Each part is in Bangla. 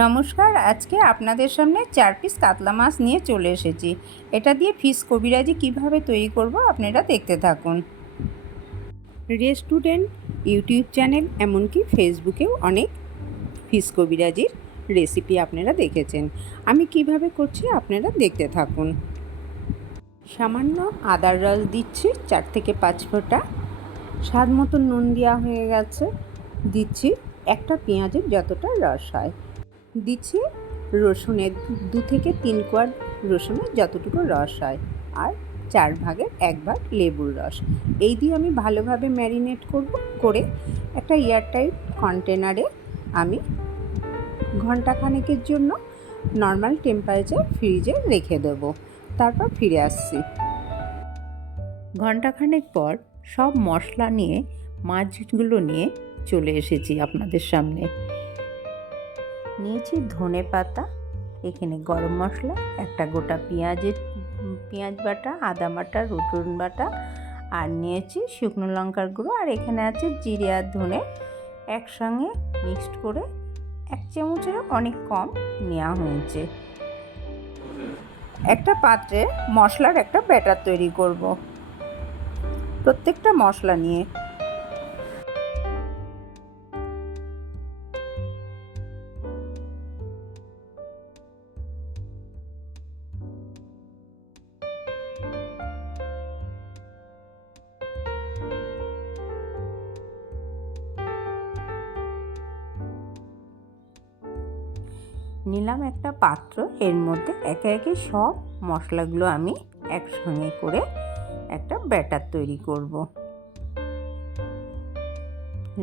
নমস্কার, আজকে আপনাদের সামনে 4 পিস কাতলা মাছ নিয়ে চলে এসেছি। এটা দিয়ে ফিশ কবিরাজি কিভাবে তৈরি করব আপনারা দেখতে থাকুন। রেস্টুরেন্ট, ইউটিউব চ্যানেল, এমনকি ফেসবুকেও অনেক ফিশ কবিরাজির রেসিপি আপনারা দেখেছেন। আমি কিভাবে করছি আপনারা দেখতে থাকুন। সামান্য আদার রস দিচ্ছি 4 থেকে 5 ফোঁটা। স্বাদ মতো নুন দেওয়া হয়ে গেছে। দিচ্ছি একটা পেঁয়াজের যতটা রস হয়। দিচ্ছি রসুনের 2 থেকে 3 কোয়া রসুনের যতটুকু রস হয়, আর 4 ভাগের 1 ভাগ লেবুর রস। এই দিয়ে আমি ভালোভাবে ম্যারিনেট করে একটা এয়ারটাইট কন্টেনারে আমি ঘন্টাখানেকের জন্য নর্মাল টেম্পারেচার ফ্রিজে রেখে দেবো। তারপর ফিরে আসছি। ঘন্টাখানেক পর সব মশলা নিয়ে মাছগুলো নিয়ে চলে এসেছি আপনাদের সামনে। নিয়েছি ধনে পাতা, এখানে গরম মশলা, একটা গোটা পেঁয়াজ বাটা, আদা বাটা, রসুন বাটা, আর নিয়েছি শুকনো লঙ্কার গুঁড়ো, আর এখানে আছে জিরে আর ধনে একসঙ্গে মিক্সড করে 1 চামচের অনেক কম নেওয়া হয়েছে। একটা পাত্রে মশলার একটা ব্যাটার তৈরি করব। প্রত্যেকটা মশলা নিয়ে নিলাম একটা পাত্র, এর মধ্যে একে একে সব মশলাগুলো আমি একসঙ্গে করে একটা ব্যাটার তৈরি করব।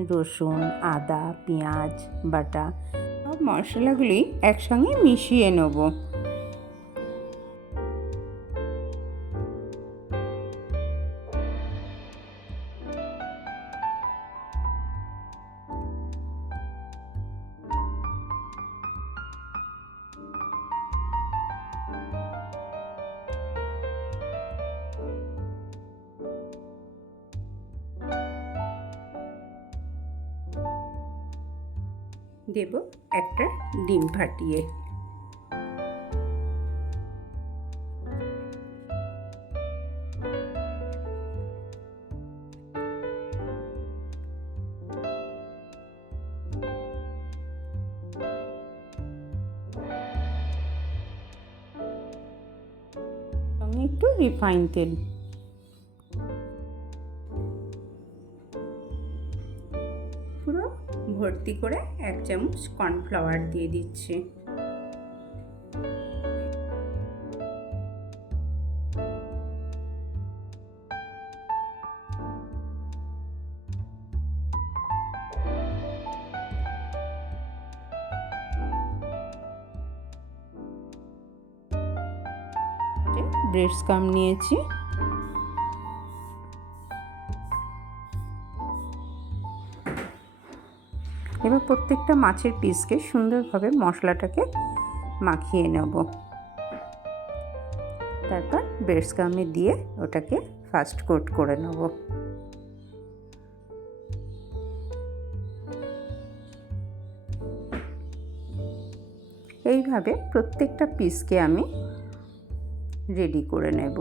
রসুন, আদা, পেঁয়াজ বাটা সব মশলাগুলি একসঙ্গে মিশিয়ে নেব। দেব একটা ডিম ফাটিয়ে। সঙ্গে একটু রিফাইন তেল। পুরো ভর্তি করে 1 চামচ কর্নফ্লাওয়ার দিয়ে দিচ্ছি। ব্রেড স্ক্রাম্ব নিয়েছি। এবার প্রত্যেকটা মাছের পিসকে সুন্দরভাবে মশলাটাকে মাখিয়ে নেব। তারপর ব্রেড স্ক্রাম্বে দিয়ে ওটাকে ফার্স্ট কোট করে নেব। এইভাবে প্রত্যেকটা পিসকে আমি রেডি করে নেব।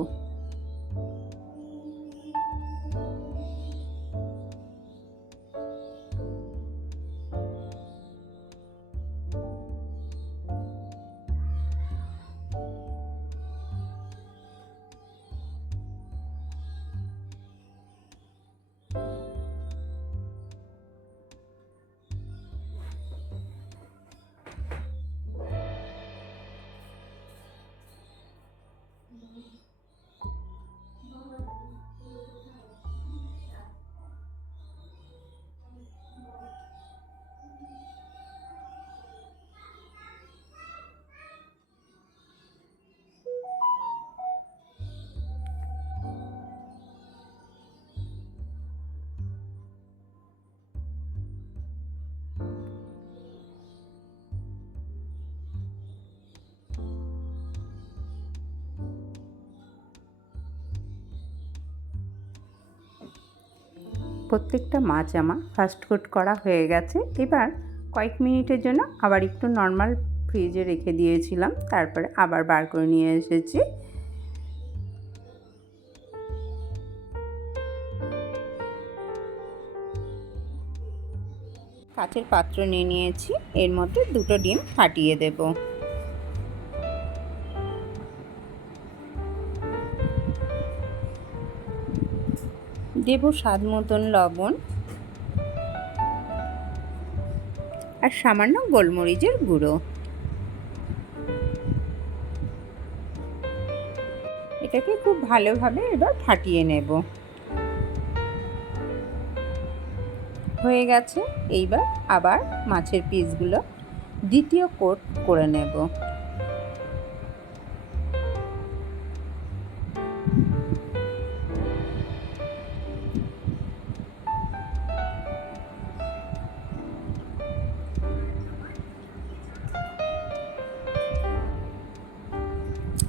প্রত্যেকটা মাছ আমার ফার্স্ট কোট করা হয়ে গেছে। এবার কয়েক মিনিটের জন্য আবার একটু নর্মাল ফ্রিজে রেখে দিয়েছিলাম, তারপরে আবার বার করে নিয়ে এসেছি। কাচের পাত্র নিয়ে নিয়েছি, এর মধ্যে 2টো ডিম ফাটিয়ে দেব। দেব স্বাদ মতন লবণ আর সামান্য গোলমরিচের গুঁড়ো। এটাকে খুব ভালোভাবে এবার ফাটিয়ে নেব। হয়ে গেছে। এইবার আবার মাছের পিসগুলো দ্বিতীয় কোট করে নেব।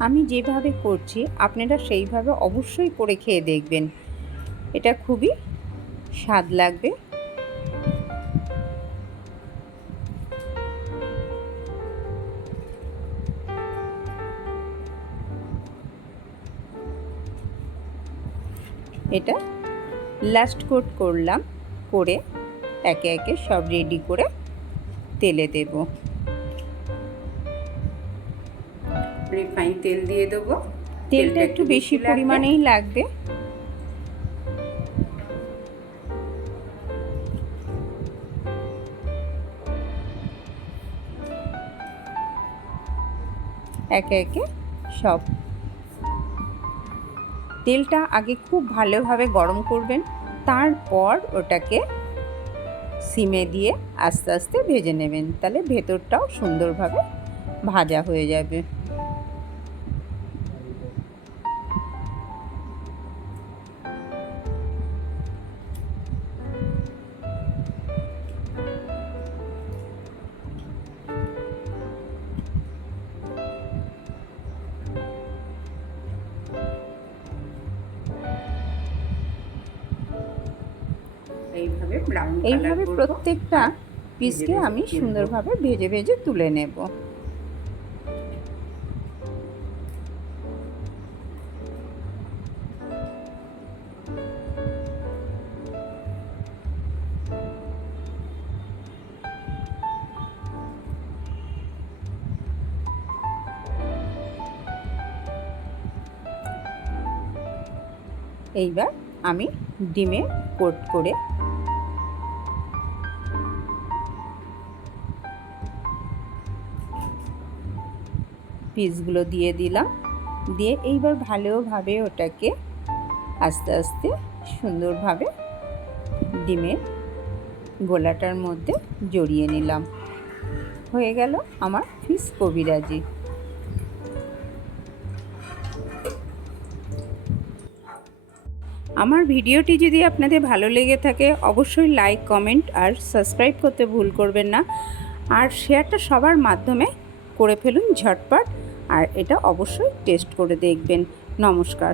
আমি যেভাবে করছি আপনারা সেইভাবে অবশ্যই করে খেয়ে দেখবেন, এটা খুবই স্বাদ লাগবে। এটা লাস্ট কোট করলাম, করে একে একে সব রেডি করে তেলে দেব। রিফাইন তেল দিয়ে দেবো। তেলটা একটু বেশি পরিমাণেই লাগবে। একে একে সব তেলটা আগে খুব ভালোভাবে গরম করবেন, তারপর ওটাকে সিমে দিয়ে আস্তে আস্তে ভেজে নেবেন, তাহলে ভেতরটাও সুন্দরভাবে ভাজা হয়ে যাবে। এইভাবে প্রত্যেকটা পিসকে আমি সুন্দরভাবে ভেজে ভেজে তুলে নেব। এইবার আমি ডিমে কোট করে পিসগুলো দিয়ে দিলাম, দিয়ে এইবার ভালোভাবে ওটাকে আস্তে আস্তে সুন্দরভাবে ডিমের গোলাটার মধ্যে জড়িয়ে নিলাম। হয়ে গেল আমার ফিশ কবিরাজি। আমার ভিডিওটি যদি আপনাদের ভালো লেগে থাকে অবশ্যই লাইক, কমেন্ট আর সাবস্ক্রাইব করতে ভুল করবেন না, আর শেয়ারটা সবার মাধ্যমে করে ফেলুন ঝটপট, আর এটা অবশ্যই টেস্ট করে দেখবেন। নমস্কার।